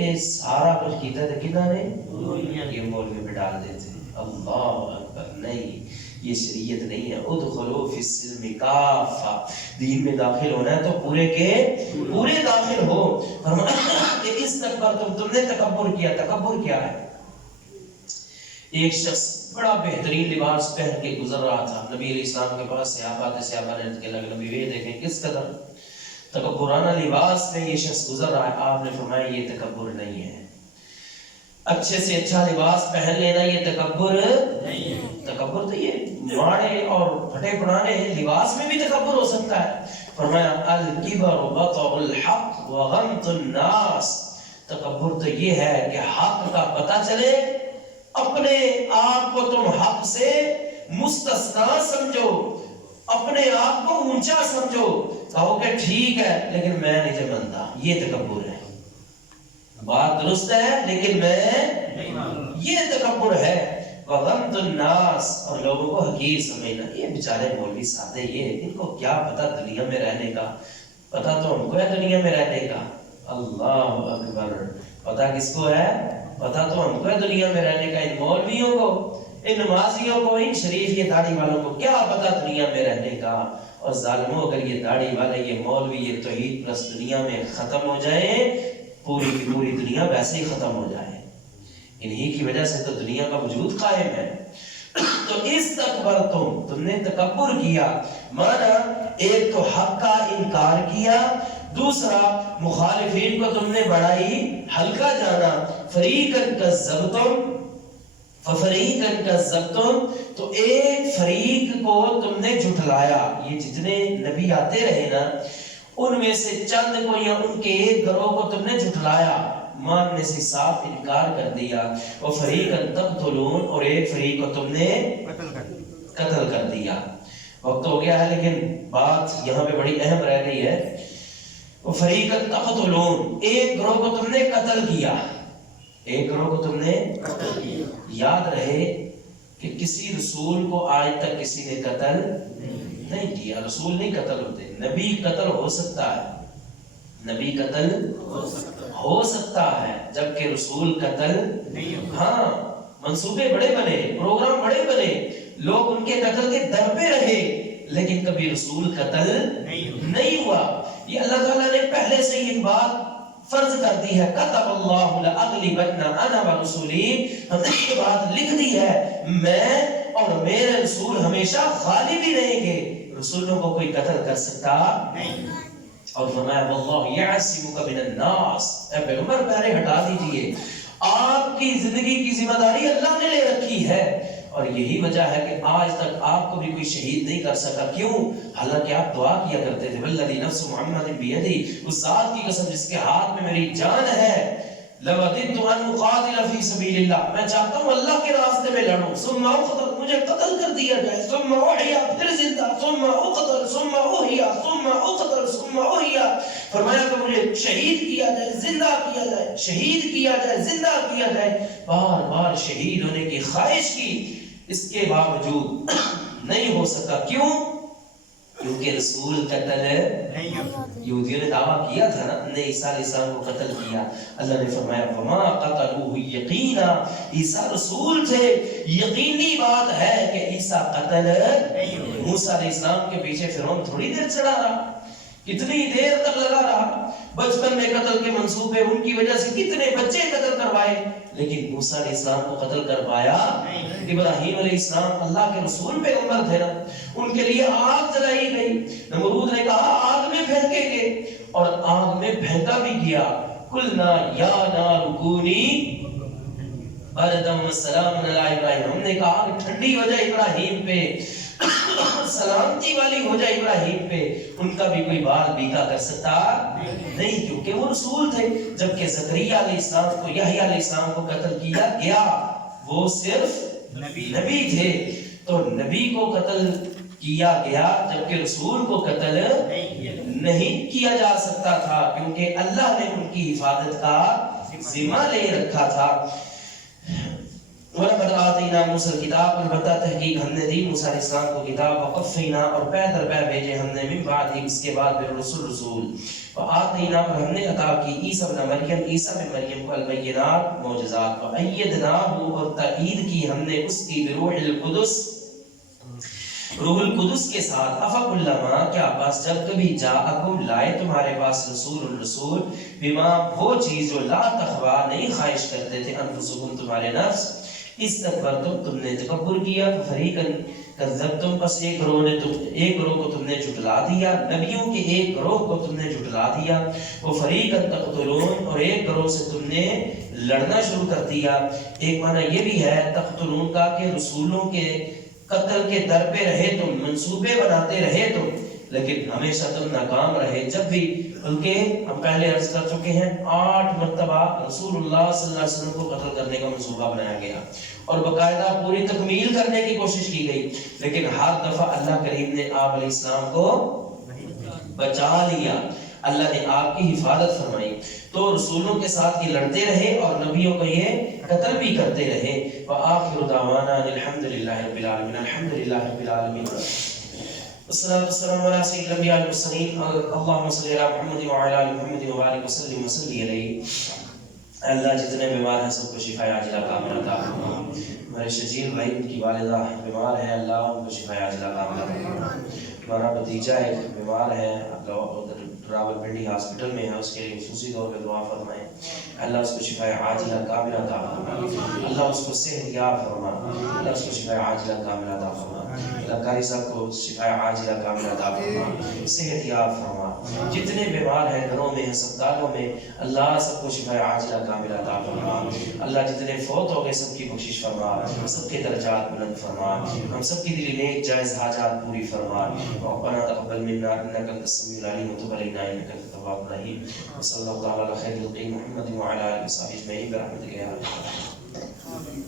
یہ سارا کچھ کیتا تھا کنا نے یہ مولوی میں ڈال دیتے. اللہ اکبر. نہیں یہ شریعت نہیں ہے. ادخلوا فی السلم کافہ. دین میں داخل ہونا ہے تو پورے کے پورے داخل ہو. فرمایا کہ استکبرتم تم نے تکبر کیا. تکبر کیا ہے؟ ایک شخص بڑا بہترین لباس پہن کے گزر رہا تھا. نبی علیہ السلام کے پاس صحابہ نے عرض کیا نبی یہ دیکھیں کس قدر تکبرانہ لباس میں یہ شخص گزر رہا ہے. آپ نے فرمایا یہ تکبر نہیں ہے. اچھے سے اچھا لباس پہن لینا یہ تکبر نہیں ہے. تکبر تو یہ ماڑے اور پھٹے پرانے لباس میں بھی تکبر ہو سکتا ہے. فرمایا الکبر بطر الحق وغمط الناس. تکبر تو یہ ہے کہ حق کا پتہ چلے اپنے آپ کو تم حق سے مستثنا سمجھو, اپنے آپ کو اونچا سمجھو, کہو کہ ٹھیک ہے لیکن میں نہیں مانتا. یہ تکبر ہے. بات درست ہے لیکن میں یہ تکبر ہے. وغمط الناس اور لوگوں کو حقیر سمجھنا. یہ بیچارے مولوی سادے یہ ان کو کیا پتا دنیا میں رہنے کا. پتا تو ہم کو ہے دنیا میں رہنے کا. اللہ اکبر. پتا کس کو ہے؟ پتا تو ہم کو ہے دنیا میں رہنے کا. ان مولویوں کو, ان نمازیوں کو, ان شریف یہ داڑھی والوں کو کیا پتا دنیا میں رہنے کا. اور ظالموں اگر یہ داڑھی والے یہ مولوی یہ توحید پرست دنیا میں ختم ہو جائیں پوری کی پوری دنیا ویسے ہی ختم ہو جائے. انہی کی وجہ سے تو دنیا کا وجود قائم ہے. تو استکبرتم تم نے تکبر کیا. مانا ایک تو حق کا انکار کیا, دوسرا مخالفین کو تم نے بڑائی ہلکا جانا. فریقاً کذبتم ففریقاً کذبتم تو ایک فریق کو تم نے جھٹلایا. یہ جتنے نبی آتے رہے نا ان میں سے چند کو یا ان کے ایک گروہ کو تم نے جھٹلایا, ماننے سے صاف انکار کر دیا. اور فریقاً تقتلون اور ایک فریق کو تم نے قتل کر دیا. وقت ہو گیا ہے لیکن بات یہاں پہ بڑی اہم رہ گئی ہے. فریقاً تقتلون ایک گروہ کو تم نے قتل کیا. ایک گروہ کو تم نے قتل کیا. یاد رہے کہ کسی رسول کو آج تک کسی نے قتل نہیں کیا. رسول نہیں قتل ہوتے. نبی قتل ہو سکتا ہے, نبی قتل ہو سکتا ہے جبکہ رسول قتل نہیں. ہاں منصوبے بڑے بنے, پروگرام بڑے بنے, لوگ ان کے قتل کے در پہ رہے لیکن کبھی رسول قتل نہیں ہوا. یہ اللہ تعالیٰ نے پہلے سے یہ بات فرض کر دی ہے. کتب اللہ لأغلبن انا ورسولی. ہم نے یہ بات لکھ دی ہے میں اور میرے رسول ہمیشہ غالب ہی رہیں گے. رسولوں کو کوئی قتل کر سکتا نہیں. اور فرمایا واللہ یعصمک من الناس. اے پیغمبر پہلے ہٹا دیجئے, آپ کی زندگی کی ذمہ داری اللہ نے لے رکھی ہے. اور یہی وجہ ہے کہ آج تک آپ کو بھی کوئی شہید نہیں کر سکا. کیوں؟ حالانکہ آپ دعا کیا کرتے تھے والذی نفس محمد بیدی, اس ذات کی قسم جس کے ہاتھ میں میری جان ہے, لوددت ان اقاتل فی سبیل اللہ, میں چاہتا ہوں اللہ کے راستے میں لڑوں. ثم اقتل, مجھے قتل کر دیا جائے. ثم احیا, پھر زندہ. ثم اقتل, ثم احیا, ثم اقتل, ثم احیا. فرمایا کہ مجھے شہید کیا جائے, زندہ کیا جائے, شہید کیا جائے, زندہ کیا جائے. بار بار شہید ہونے کی خواہش کی, اس کے باوجود نہیں ہو سکا. کیوں؟ کیونکہ رسول قتل یہودیوں نے دعویٰ کیا تھا نا نے عیسیٰ علیہ السلام کو قتل کیا. اللہ نے فرمایا وما قتلوہ یقینا, عیسیٰ رسول تھے, یقینی بات ہے کہ عیسیٰ قتل. موسیٰ علیہ السلام کے پیچھے فرعون تھوڑی دیر چڑھا رہا, کتنی دیر تک لگا رہا. بچپن میں قتل کے منصوبے ان کی وجہ سے کتنے بچے قتل کروائے, لیکن موسیٰ علیہ السلام کو قتل کر پایا. ابراہیم علیہ السلام اللہ کے رسول پیغمبر تھے نا, ان کے لیے آگ جلائی گئی. نمرود نے کہا آگ میں پھینکیں گے, اور آگ میں پھینکا بھی گیا. قلنا یا نار کونی بردم والسلام علی ابراہیم, ہم نے کہا کہ ٹھنڈی ہو جائے ابراہیم پہ, سلامتی والی ہو جائے ابراہیم پہ. ان کا بھی کوئی بال بیکا کر سکتا نہیں کیونکہ وہ رسول تھے. جبکہ زکریا علیہ السلام کو, یحییٰ علیہ السلام کو قتل کیا گیا, وہ صرف نبی تھے. تو نبی کو قتل کیا گیا جبکہ رسول کو قتل نہیں کیا جا سکتا تھا, کیونکہ اللہ نے ان کی حفاظت کا ذمہ لے رکھا تھا. وَلَقَدْ آتَيْنَا مُوسَى الْكِتَابَ، البتہ تحقیق ہم نے دی موسیٰ علیہ السلام کو کتاب، وَقَفَّيْنَا اور پے در پے بھیجے ہم نے من بعد اس کے بعد بالرسل رسول، وَآتَيْنَا اور ہم نے عطا کی عیسیٰ ابن مریم عیسیٰ بن مریم کو البینات معجزات، وَأَيَّدْنَاهُ اور تائید کی ہم نے اس کی بروح القدس روح القدس کے ساتھ، افکلما کیا بس جب کبھی جاءکم لائے تمہارے پاس رسول بما وہ چیز جو لا تخوا نہیں خواہش کرتے تھے انفسکم تمہارے نفس، استکبرتم تم نے تکبر کیا، فریقاً کذبتم پس ایک گروہ کو تم نے جھٹلا دیا، نبیوں کے ایک گروہ کو تم نے جھٹلا دیا، وہ فریقاً تقتلون اور ایک گروہ سے تم نے لڑنا شروع کر دیا۔ ایک معنی یہ بھی ہے تقتلون کا کہ رسولوں کے قتل کے در پہ رہے تم، منصوبے بناتے رہے تم، لیکن ہمیشہ تم ناکام رہے۔ جب بھی بلکہ ہم پہلے عرض کر چکے ہیں 8 مرتبہ رسول اللہ صلی اللہ علیہ وسلم کو قتل کرنے کا منصوبہ بنایا گیا اور باقاعدہ پوری تکمیل کرنے کی کوشش کی گئی، لیکن ہر دفعہ اللہ کریم نے آپ علیہ السلام کو بچا لیا، اللہ نے آپ کی حفاظت فرمائی۔ تو رسولوں کے ساتھ یہ لڑتے رہے اور نبیوں کو یہ قتل بھی کرتے رہے۔ وآخر دعوانا الحمدللہ رب العالمین، الحمدللہ رب العالمین، والصلاة والسلام على سيد الأنبياء والمرسلين، اللهم صل على محمد وعلى آل محمد وبارك وسلم وصلی علیہ۔ اللہ جتنے بیمار ہیں سب کو شفا عاجلہ کاملہ عطا فرما۔ ہمارے شجیل بھائی ان کی والدہ بیمار ہے، اللہ ان کو شفا عاجلہ کاملہ عطا فرما۔ ہمارا بھتیجا ایک بیمار ہے، راول پنڈی ہاسپٹل میں ہے، اس کے لیے خصوصی طور پہ دعا فرمائیں، اللہ اس کو شفا عاجلہ کاملہ عطا فرما، اللہ اس کو صحت یاب فرما، اللہ اس کو شفا عاجلہ کاملہ عطا فرما، اللہ قاری صاحب کو شفا عاجلہ کاملہ عطا فرما، صحت یاب فرما، جتنے بیمار ہیں گھروں میں ہسپتالوں میں اللہ سب کو شفا عاجلہ کاملہ عطا فرما، اللہ جتنے فوت ہو گئے سب کی بخشش فرما، سب کے درجات بلند فرما، ہم سب کی دلی نیک جائز حاجات پوری فرما، ربنا تقبل منا انك انت السميع العليم وتب علينا انك انت التواب الرحيم، وصلى الله على خير خلقه محمد وعلى اله وصحبه اجمعين برحمتك يا ارحم الراحمين۔